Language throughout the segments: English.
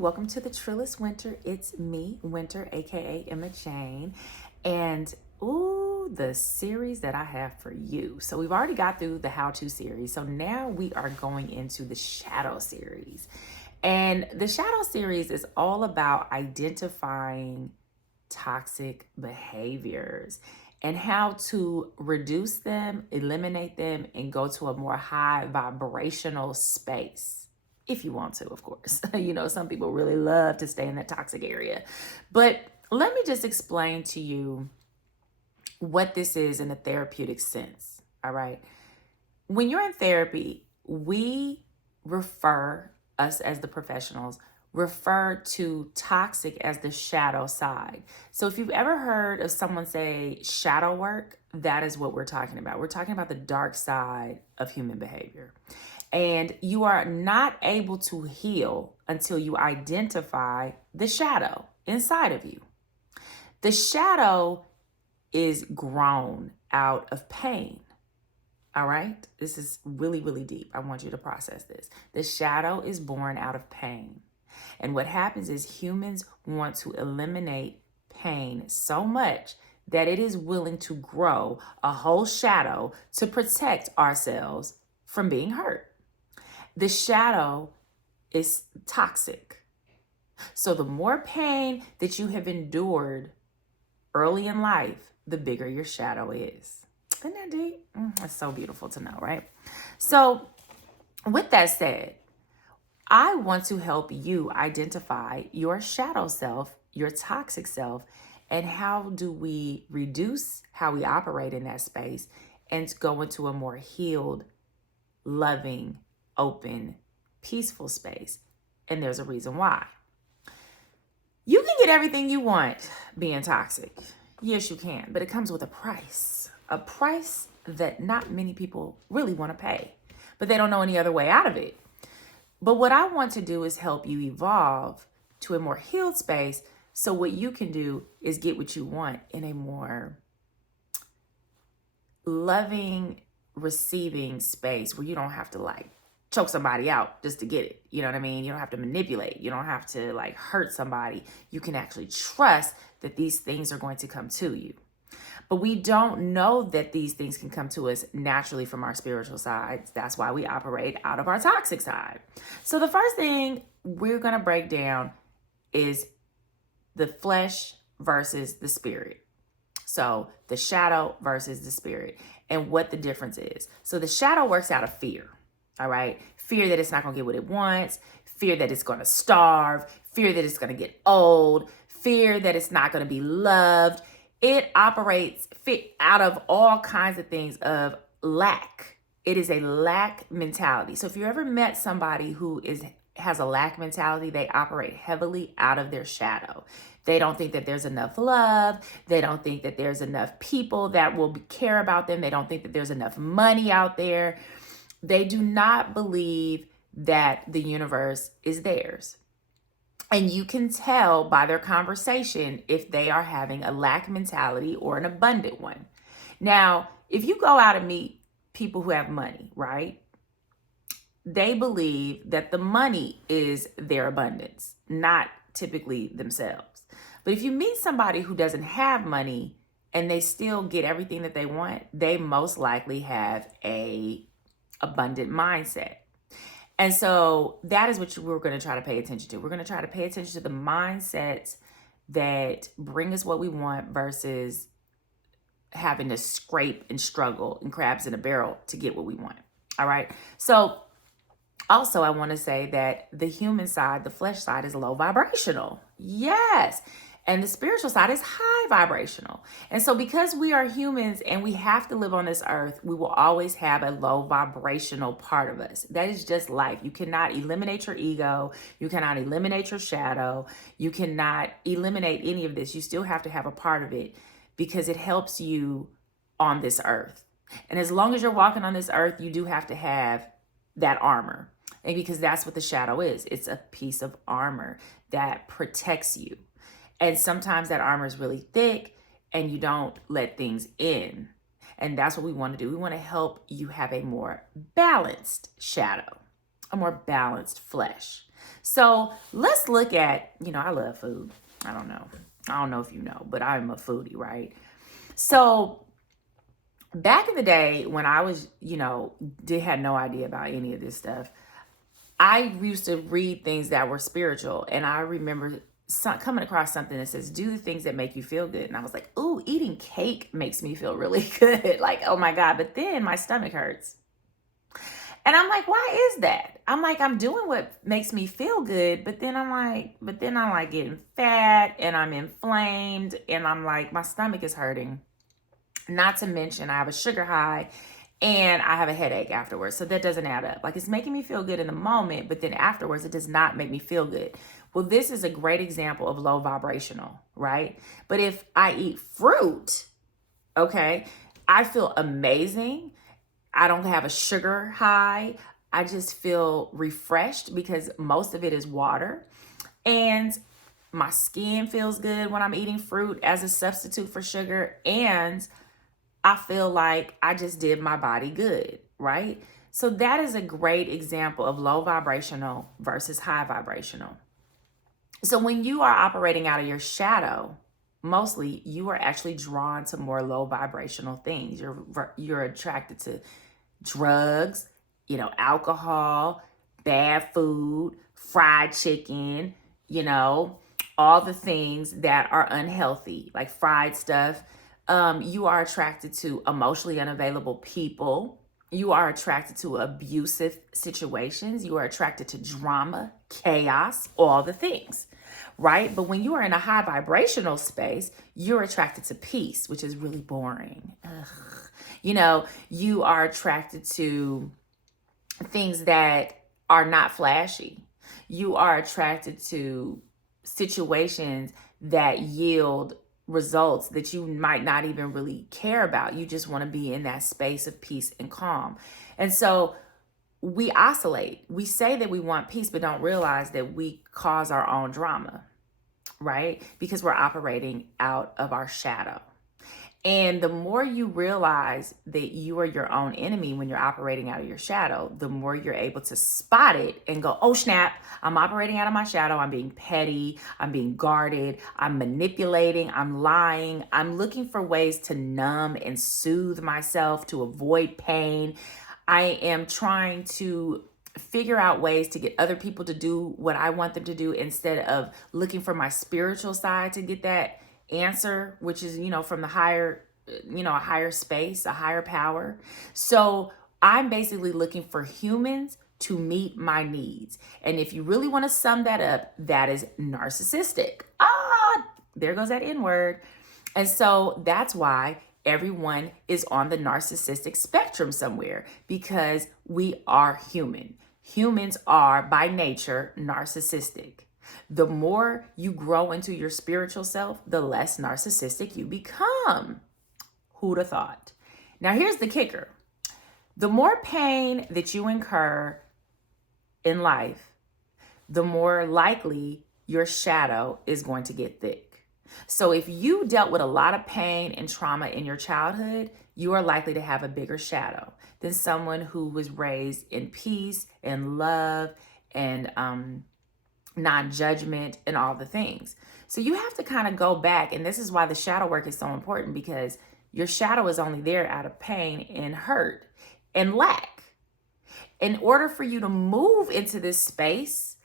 welcome to the Trillist Winter. It's me, Winter, aka Emma Jane, and the series that I have for you. So we've already got through the how-to series. So now we are going into the shadow series. And the shadow series is all about identifying toxic behaviors and how to reduce them, eliminate them, and go to a more high vibrational space. If you want to, of course. Some people really love to stay in that toxic area. But let me just explain to you what this is in a therapeutic sense, all right? When you're in therapy, us as the professionals, refer to toxic as the shadow side. So if you've ever heard of someone say shadow work, that is what we're talking about. We're talking about the dark side of human behavior. And you are not able to heal until you identify the shadow inside of you. The shadow is grown out of pain. All right? This is really, really deep. I want you to process this. The shadow is born out of pain. And what happens is humans want to eliminate pain so much that it is willing to grow a whole shadow to protect ourselves from being hurt. The shadow is toxic. So the more pain that you have endured early in life, the bigger your shadow is. Isn't that deep? That's so beautiful to know, right? So with that said, I want to help you identify your shadow self, your toxic self, and how do we reduce how we operate in that space and go into a more healed, loving, open, peaceful space. And there's a reason why. You can get everything you want being toxic. Yes, you can, but it comes with a price that not many people really want to pay, but they don't know any other way out of it. But what I want to do is help you evolve to a more healed space. So what you can do is get what you want in a more loving, receiving space where you don't have to choke somebody out just to get it. You know what I mean? You don't have to manipulate. You don't have to hurt somebody. You can actually trust that these things are going to come to you. But we don't know that these things can come to us naturally from our spiritual sides. That's why we operate out of our toxic side. So the first thing we're going to break down is the flesh versus the spirit. So the shadow versus the spirit and what the difference is. So the shadow works out of fear. All right. Fear that it's not going to get what it wants. Fear that it's going to starve. Fear that it's going to get old. Fear that it's not going to be loved. It operates out of all kinds of things of lack. It is a lack mentality. So if you ever met somebody who has a lack mentality, they operate heavily out of their shadow. They don't think that there's enough love. They don't think that there's enough people that will care about them. They don't think that there's enough money out there. They do not believe that the universe is theirs. And you can tell by their conversation if they are having a lack mentality or an abundant one. Now, if you go out and meet people who have money, right? They believe that the money is their abundance, not typically themselves. But if you meet somebody who doesn't have money and they still get everything that they want, they most likely have a abundant mindset. And so that is what we're going to try to pay attention to. We're going to try to pay attention to the mindsets that bring us what we want versus having to scrape and struggle and crabs in a barrel to get what we want. All right. So also, I want to say that the human side, the flesh side, is low vibrational. Yes. And the spiritual side is high vibrational. And so because we are humans and we have to live on this earth, we will always have a low vibrational part of us. That is just life. You cannot eliminate your ego. You cannot eliminate your shadow. You cannot eliminate any of this. You still have to have a part of it because it helps you on this earth. And as long as you're walking on this earth, you do have to have that armor. And because that's what the shadow is. It's a piece of armor that protects you. And sometimes that armor is really thick and you don't let things in. And that's what we want to do. We want to help you have a more balanced shadow. a more balanced flesh. So let's look at, I love food. I don't know if you know, but I'm a foodie, right? So back in the day when I was, had no idea about any of this stuff, I used to read things that were spiritual. And I remember coming across something that says, do the things that make you feel good. And I was like, ooh, eating cake makes me feel really good. Like, oh my God. But then my stomach hurts. And I'm like, why is that? I'm like, I'm doing what makes me feel good. But then I'm like getting fat and I'm inflamed. And I'm like, my stomach is hurting. Not to mention I have a sugar high and I have a headache afterwards. So that doesn't add up. Like, it's making me feel good in the moment, but then afterwards it does not make me feel good. Well, this is a great example of low vibrational, right? But if I eat fruit, okay, I feel amazing. I don't have a sugar high. I just feel refreshed because most of it is water. And my skin feels good when I'm eating fruit as a substitute for sugar. And I feel like I just did my body good, right? So that is a great example of low vibrational versus high vibrational. So when you are operating out of your shadow, mostly you are actually drawn to more low vibrational things. You're attracted to drugs, alcohol, bad food, fried chicken, all the things that are unhealthy, like fried stuff. You are attracted to emotionally unavailable people. You are attracted to abusive situations. You are attracted to drama, chaos, all the things, right? But when you are in a high vibrational space, you're attracted to peace, which is really boring. Ugh. You are attracted to things that are not flashy. You are attracted to situations that yield results that you might not even really care about. You just want to be in that space of peace and calm. And so we oscillate. We say that we want peace, but don't realize that we cause our own drama, right? Because we're operating out of our shadow. And the more you realize that you are your own enemy when you're operating out of your shadow, the more you're able to spot it and go, oh snap, I'm operating out of my shadow. I'm being petty. I'm being guarded. I'm manipulating. I'm lying. I'm looking for ways to numb and soothe myself to avoid pain. I am trying to figure out ways to get other people to do what I want them to do instead of looking for my spiritual side to get that answer, which is, from the higher, a higher space, a higher power. So I'm basically looking for humans to meet my needs. And if you really want to sum that up, that is narcissistic. There goes that N word. And so that's why everyone is on the narcissistic spectrum somewhere, because we are human. Humans are by nature narcissistic. The more you grow into your spiritual self, the less narcissistic you become. Who'd have thought? Now, here's the kicker. The more pain that you incur in life, the more likely your shadow is going to get thick. So if you dealt with a lot of pain and trauma in your childhood, you are likely to have a bigger shadow than someone who was raised in peace and love and non-judgment and all the things. So you have to kind of go back, and this is why the shadow work is so important, because your shadow is only there out of pain and hurt and lack. In order for you to move into this space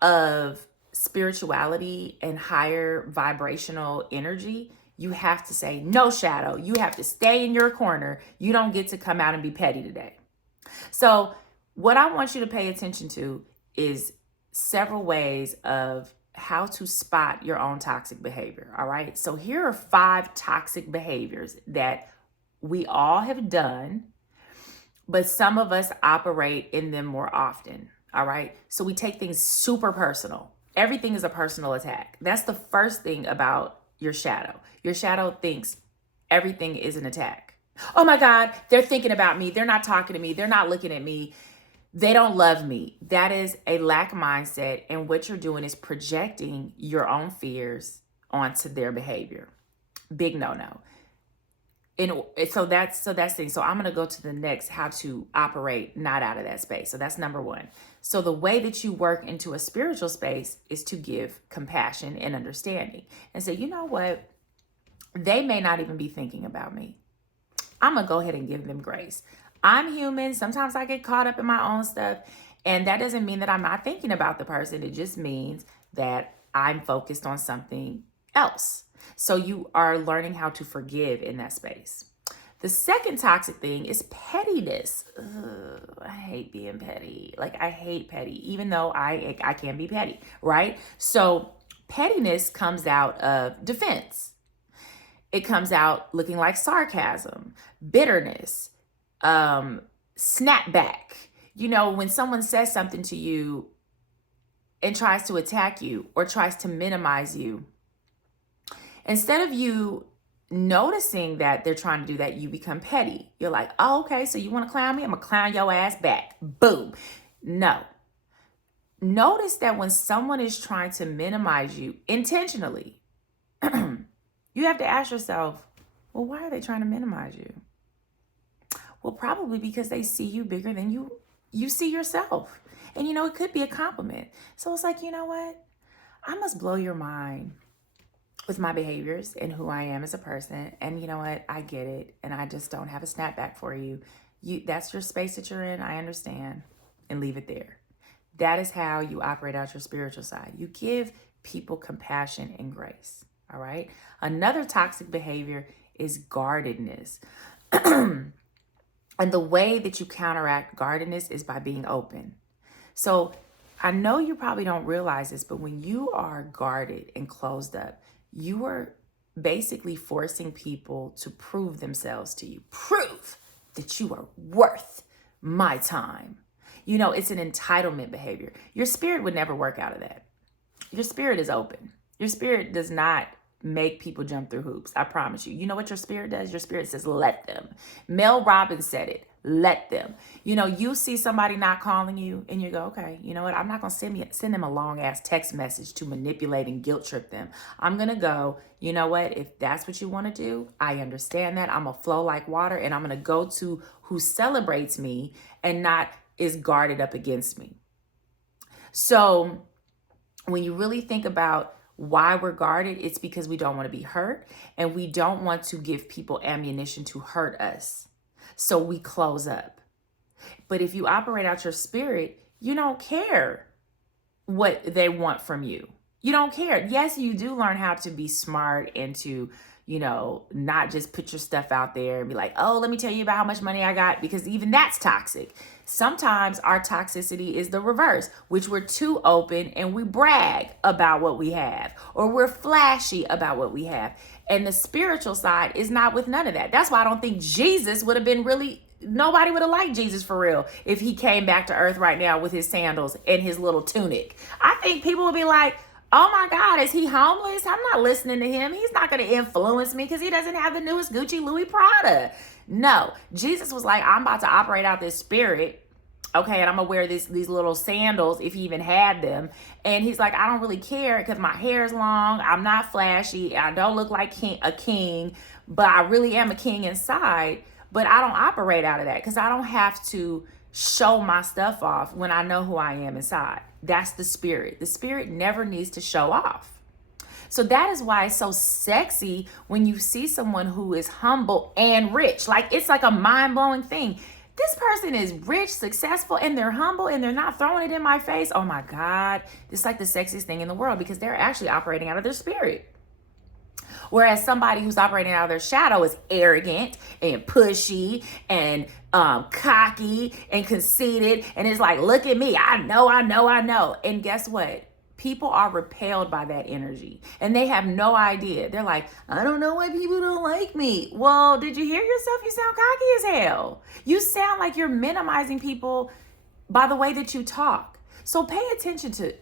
of spirituality and higher vibrational energy, you have to say, no, shadow, you have to stay in your corner. You don't get to come out and be petty today. So what I want you to pay attention to is several ways of how to spot your own toxic behavior. All right. So here are 5 toxic behaviors that we all have done, but some of us operate in them more often. All right. So we take things super personal. Everything is a personal attack. That's the first thing about your shadow. Your shadow thinks everything is an attack. Oh my God, they're thinking about me. They're not talking to me. They're not looking at me. They don't love me. That is a lack mindset. And what you're doing is projecting your own fears onto their behavior. Big no-no. And so that's thing. So I'm going to go to the next, how to operate not out of that space. So that's number 1. So the way that you work into a spiritual space is to give compassion and understanding and say, you know what? They may not even be thinking about me. I'm going to go ahead and give them grace. I'm human. Sometimes I get caught up in my own stuff. And that doesn't mean that I'm not thinking about the person. It just means that I'm focused on something else. So you are learning how to forgive in that space. The second toxic thing is pettiness. Ugh, I hate being petty. Like, I hate petty, even though I can be petty, right? So pettiness comes out of defense. It comes out looking like sarcasm, bitterness, snapback. You know, when someone says something to you and tries to attack you or tries to minimize you, instead of you noticing that they're trying to do that, you become petty. You're like, oh, okay, so you want to clown me? I'm going to clown your ass back. Boom. No. Notice that when someone is trying to minimize you intentionally, you have to ask yourself, well, why are they trying to minimize you? Well, probably because they see you bigger than you see yourself. And, you know, it could be a compliment. So it's like, you know what? I must blow your mind with my behaviors and who I am as a person. And you know what? I get it. And I just don't have a snapback for you. That's your space that you're in. I understand. And leave it there. That is how you operate out your spiritual side. You give people compassion and grace. All right. Another toxic behavior is guardedness. And the way that you counteract guardedness is by being open. So I know you probably don't realize this, but when you are guarded and closed up, you are basically forcing people to prove themselves to you. Prove that you are worth my time. You know, it's an entitlement behavior. Your spirit would never work out of that. Your spirit is open. Your spirit does not make people jump through hoops. I promise you. You know what your spirit does? Your spirit says, let them. Mel Robbins said it. Let them. You know, you see somebody not calling you and you go, okay, you know what? I'm not going to send them a long ass text message to manipulate and guilt trip them. I'm going to go, you know what? If that's what you want to do, I understand that. I'm going to flow like water and I'm going to go to who celebrates me and not is guarded up against me. So when you really think about why we're guarded, it's because we don't want to be hurt and we don't want to give people ammunition to hurt us. So we close up. But if you operate out your spirit, you don't care what they want from you. You don't care. Yes, you do learn how to be smart and to, you know, not just put your stuff out there and be like, oh, let me tell you about how much money I got, because even that's toxic. Sometimes our toxicity is the reverse, which we're too open and we brag about what we have, or we're flashy about what we have. And the spiritual side is not with none of that. That's why I don't think Jesus would have been nobody would have liked Jesus for real if he came back to earth right now with his sandals and his little tunic. I think people would be like, oh my God, is he homeless? I'm not listening to him. He's not going to influence me because he doesn't have the newest Gucci, Louis, Prada. No, Jesus was like, I'm about to operate out this spirit. Okay, and I'm going to wear these little sandals if he even had them. And he's like, I don't really care because my hair is long. I'm not flashy. I don't look like a king, but I really am a king inside. But I don't operate out of that because I don't have to show my stuff off when I know who I am inside. That's the spirit. The spirit never needs to show off. So that is why it's so sexy when you see someone who is humble and rich. Like, it's like a mind-blowing thing. This person is rich, successful, and they're humble, and they're not throwing it in my face. Oh my God. It's like the sexiest thing in the world because they're actually operating out of their spirit. Whereas somebody who's operating out of their shadow is arrogant and pushy and cocky and conceited. And it's like, look at me. I know. And guess what? People are repelled by that energy and they have no idea. They're like, I don't know why people don't like me. Well, did you hear yourself? You sound cocky as hell. You sound like you're minimizing people by the way that you talk. So pay attention to,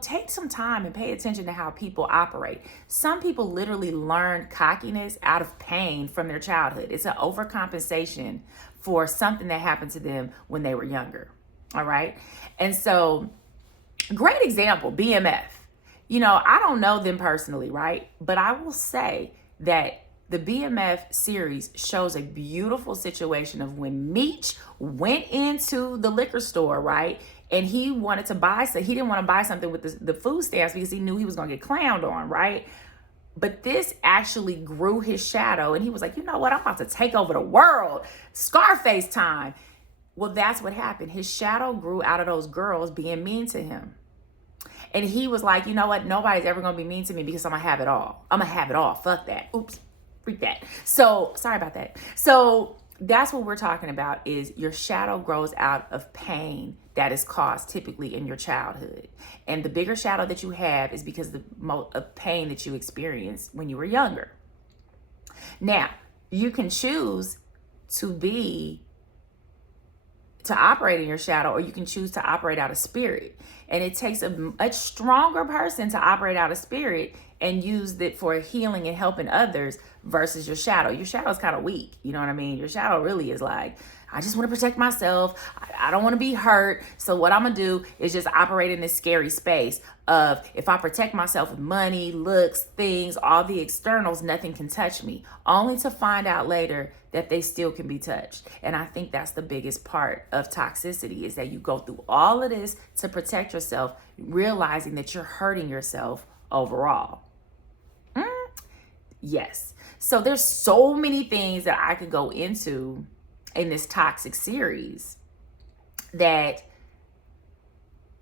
take some time and pay attention to how people operate. Some people literally learn cockiness out of pain from their childhood. It's an overcompensation for something that happened to them when they were younger. All right. And so great example, BMF. I don't know them personally, right? But I will say that the BMF series shows a beautiful situation of when Meech went into the liquor store, right? And he wanted to buy, so he didn't want to buy something with the food stamps because he knew he was going to get clowned on, right? But this actually grew his shadow, and he was like, you know what? I'm about to take over the world. Scarface time. Well, that's what happened. His shadow grew out of those girls being mean to him. And he was like, you know what? Nobody's ever going to be mean to me because I'm going to have it all. I'm going to have it all. Fuck that. Oops. Freak that. So, sorry about that. So, that's what we're talking about, is your shadow grows out of pain that is caused typically in your childhood. And the bigger shadow that you have is because of pain that you experienced when you were younger. Now, you can choose to operate in your shadow, or you can choose to operate out of spirit. And it takes a much stronger person to operate out of spirit and use it for healing and helping others versus your shadow. Your shadow is kind of weak. You know what I mean? Your shadow really is like, I just want to protect myself. I don't want to be hurt. So what I'm going to do is just operate in this scary space of, if I protect myself with money, looks, things, all the externals, nothing can touch me. Only to find out later that they still can be touched. And I think that's the biggest part of toxicity, is that you go through all of this to protect yourself, realizing that you're hurting yourself overall. Yes. So there's so many things that I could go into in this toxic series that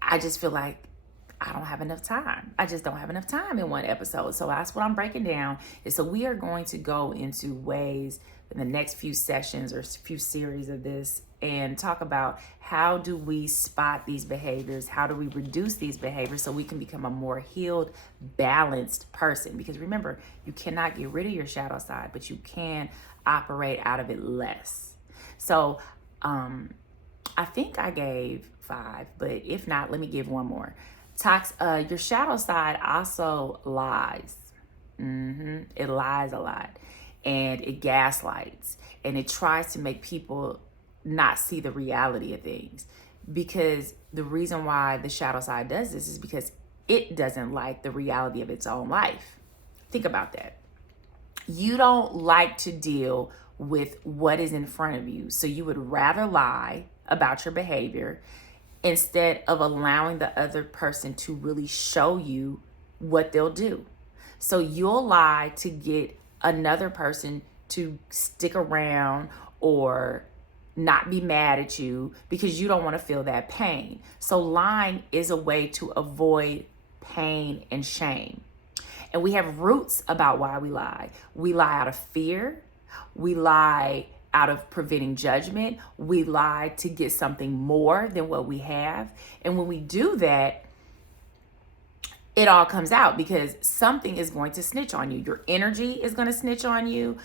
I just feel like I don't have enough time. I just don't have enough time in one episode. So that's what I'm breaking down. So we are going to go into ways in the next few sessions or few series of this and talk about how do we spot these behaviors? How do we reduce these behaviors so we can become a more healed, balanced person? Because remember, you cannot get rid of your shadow side, but you can operate out of it less. So I think I gave 5, but if not, let me give one more. Your shadow side also lies. It lies a lot, and it gaslights, and it tries to make people not see the reality of things. Because the reason why the shadow side does this is because it doesn't like the reality of its own life. Think about that. You don't like to deal with what is in front of you, so you would rather lie about your behavior instead of allowing the other person to really show you what they'll do. So you'll lie to get another person to stick around or not be mad at you because you don't want to feel that pain. So lying is a way to avoid pain and shame. And we have roots about why we lie. We lie out of fear. We lie out of preventing judgment. We lie to get something more than what we have. And when we do that, it all comes out because something is going to snitch on you. Your energy is going to snitch on you.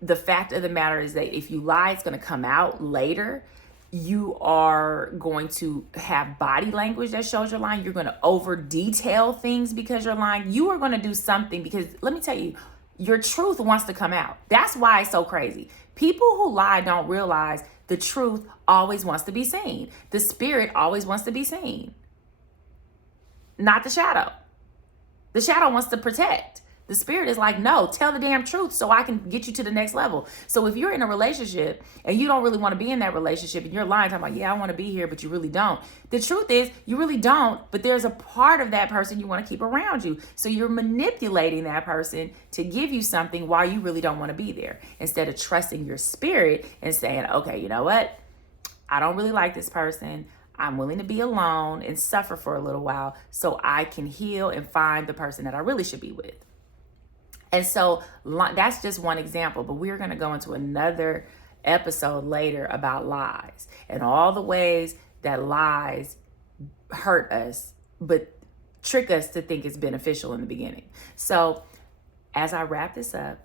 The fact of the matter is that if you lie, it's going to come out later. You are going to have body language that shows you're lying. You're going to over detail things because you're lying. You are going to do something because, let me tell you, your truth wants to come out. That's why it's so crazy. People who lie don't realize the truth always wants to be seen. The spirit always wants to be seen, not the shadow. The shadow wants to protect. The spirit is like, no, tell the damn truth so I can get you to the next level. So if you're in a relationship and you don't really want to be in that relationship and you're lying, talking about, yeah, I want to be here, but you really don't. The truth is you really don't, but there's a part of that person you want to keep around you. So you're manipulating that person to give you something while you really don't want to be there, instead of trusting your spirit and saying, okay, you know what? I don't really like this person. I'm willing to be alone and suffer for a little while so I can heal and find the person that I really should be with. And so that's just one example, but we're going to go into another episode later about lies and all the ways that lies hurt us, but trick us to think it's beneficial in the beginning. So as I wrap this up,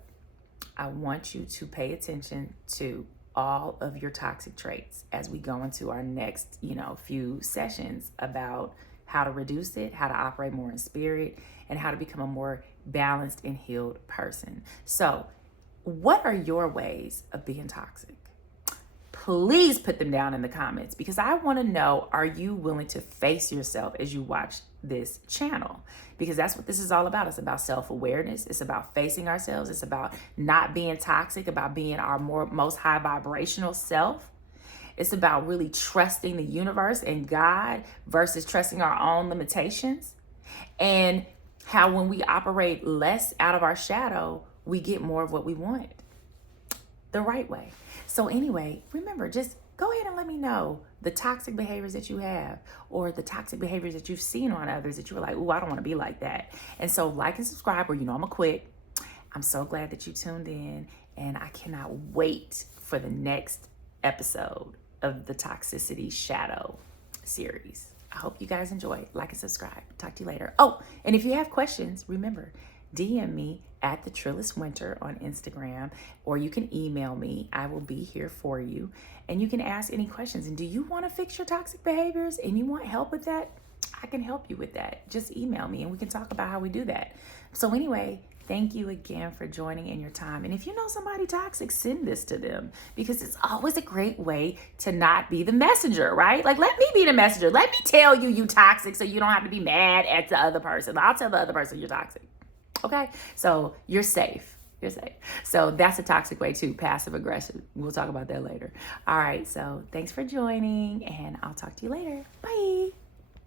I want you to pay attention to all of your toxic traits as we go into our next, few sessions about how to reduce it, how to operate more in spirit, and how to become a more balanced and healed person. So, what are your ways of being toxic? Please put them down in the comments because I want to know, are you willing to face yourself as you watch this channel? Because that's what this is all about. It's about self-awareness. It's about facing ourselves. It's about not being toxic, about being our most high vibrational self. It's about really trusting the universe and God versus trusting our own limitations. And how when we operate less out of our shadow, we get more of what we want the right way. So anyway, remember, just go ahead and let me know the toxic behaviors that you have or the toxic behaviors that you've seen on others that you were like, oh, I don't want to be like that. And so like and subscribe, or I'm going to quit. I'm so glad that you tuned in, and I cannot wait for the next episode of the Toxicity Shadow series. I hope you guys enjoy. Like and subscribe. Talk to you later. Oh, and if you have questions, remember, DM me at the Trillist Winter on Instagram, or you can email me. I will be here for you, and you can ask any questions. And do you want to fix your toxic behaviors and you want help with that? I can help you with that. Just email me and we can talk about how we do that. So anyway, thank you again for joining in your time. And if you know somebody toxic, send this to them, because it's always a great way to not be the messenger, right? Like, let me be the messenger. Let me tell you you toxic so you don't have to be mad at the other person. I'll tell the other person you're toxic. Okay? So you're safe. You're safe. So that's a toxic way too, passive aggressive. We'll talk about that later. All right. So thanks for joining, and I'll talk to you later. Bye.